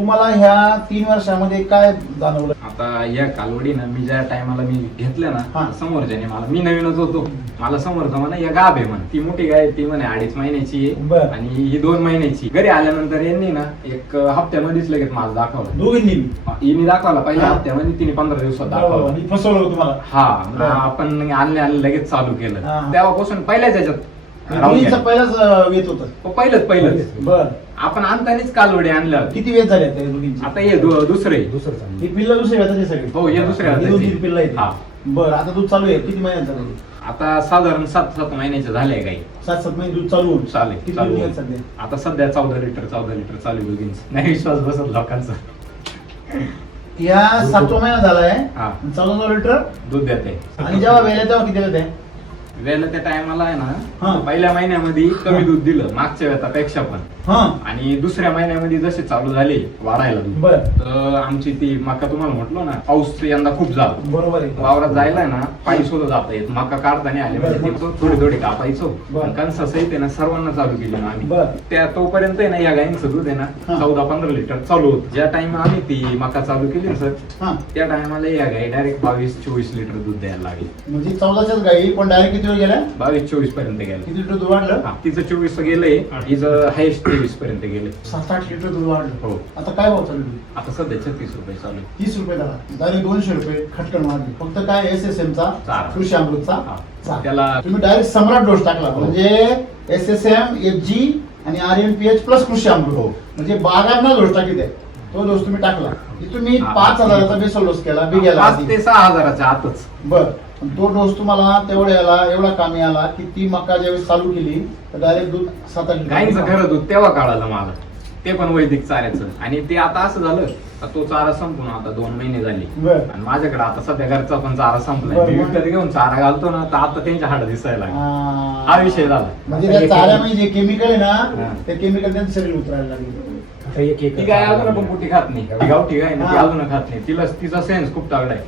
तुम्हाला ह्या 3 वर्षामध्ये काय जाणवलं? आता या कालवडीनं मी ज्या टायमाला मी घेतल्या हा. ना समोरच्याने मला, मी नवीनच होतो, मला समोरचा म्हणा या गाभ आहे म्हण, ती मोठी गाय ती म्हणे 2.5 महिन्याची बर. आहे आणि ही 2 महिन्याची. घरी आल्यानंतर यांनी ना एक हप्त्यामध्येच लगेच मला दाखवलं. दोघींनी हिने दाखवला पहिल्या हा. हप्त्यामध्ये, तिने 15 दिवसात दाखवलं. आणि फसवलं होतं तुम्हाला? हा बर. आपण आणले लगेच चालू केलं. हा. तेव्हापासून पहिल्याच याच्यात राहून दोघींचं गेलं. पहिलाच वेत होतं? पहिलंच बर. आपण आणतानीच कालवडी आणल्या होत्या. किती वेत झाले त्या दोघींची? आता हे दुसरे ही पिल्लं दुसऱ्या वेताची सगळी? हो, हे दुसऱ्या ही वेताची. 2-3 पिल्लं आहेत. हा. बर. आता दूध चालू आहे किती महिन्यांचं झालं? आता साधारण 7 महिन्याचे झाले गाई. 7-7 महिने दूध चालू होऊन चालेल, किती चालू दूध होऊन. निघत सध्या? आता सध्या 14 लिटर चालू आहे दोघींचं. नाही विश्वास बसत लोकांचा. या 7वा महिना झालाय, हा. 14 लिटर दूध देते. आणि जेव्हा वेळेला तेव्हा किती देते? वेळेला त्या टायमाला आहे हा. ना पहिल्या महिन्यामध्ये कमी दूध दिलं मागच्या वेतापेक्षा पण, हा. आणि दुसऱ्या महिन्यामध्ये जसे चालू झाले वाढायला दूध, बर. तर आमची ती मका तुम्हाला म्हटलो ना, पाऊस यंदा खूप झाला. बरोबर आहे. वावरात जायला ना पायी सुद्धा जाता येत. मका काढताना आले म्हणजे बरं. ते थोडी कापायचो. बरं. आणि कणसा सहित आहे ना सर्वांना चालू केली ना आम्ही. बरं. त्या तोपर्यंत आहे ना या गायींचं दूध आहे ना हा. 14-15 लिटर चालू होत. ज्या टाइम आम्ही ती मका चालू केली ना सर, हा. त्या टायमाला या गाई डायरेक्ट 22-24 लिटर दूध द्यायला लागली. म्हणजे 14च्याच गाई पण डायरेक्ट किती वेळ गेल्या? 22-24 पर्यंत गेले. किती लिटर दूध वाढलं? हा, तिचं 24 गेलंय, हिचं हायस्ट 23 पर्यंत गेले. 7-8 लिटर दूध वाढलं. हो. आता काय भाव चालू आहे? आता सध्या 36 रुपये चालू आहे. 30 रुपये झाला. डायरेक्ट 200 रुपये खटकन वाढले. फक्त काय SSM चा चारा. कृषी अमृतचा हा. चारा. त्याला तुम्ही डायरेक्ट सम्राट डोस टाकला, हो. म्हणजे SSM, FG आणि RNPH प्लस कृषी अमृत, हो. म्हणजे बागांना डोस टाकीत आहे. तो डोस तुम्ही टाकला की तुम्ही हा. 5,000चा बेसल डोस केला बी गेला 5 ते 6 हजाराच्या आतच. बर. पण तो डोस तुम्हाला तेवढ्याला एवढा कामी आला की ती मका ज्यावेळेस चालू केली तर डायरेक्ट दूध 7-8 गाईंचं खरं दूध तेव्हा काढायला मला, ते पण वैदिक चाऱ्याचं. आणि ते आता असं झालं का तो चारा संपून आता 2 महिने झाले, बर. आणि माझ्याकडे आता सध्या घरचा पण चारा संपलाय. बरं, मी मग? विकत घेऊन चारा घालतो ना, तर आता त्यांच्या हाड दिसायला लागले. हा विषय झाला. म्हणजे त्या चाऱ्यामध्ये जे केमिकल आहे हा. ना ते केमिकल त्यांचं शरीर उतरायला लागले. ती गाय अजून पण कुठे खात नाही. ती गावठी गाय ना ती हा. अजून खात नाही. तिचा सेन्स खूप तगडा आहे.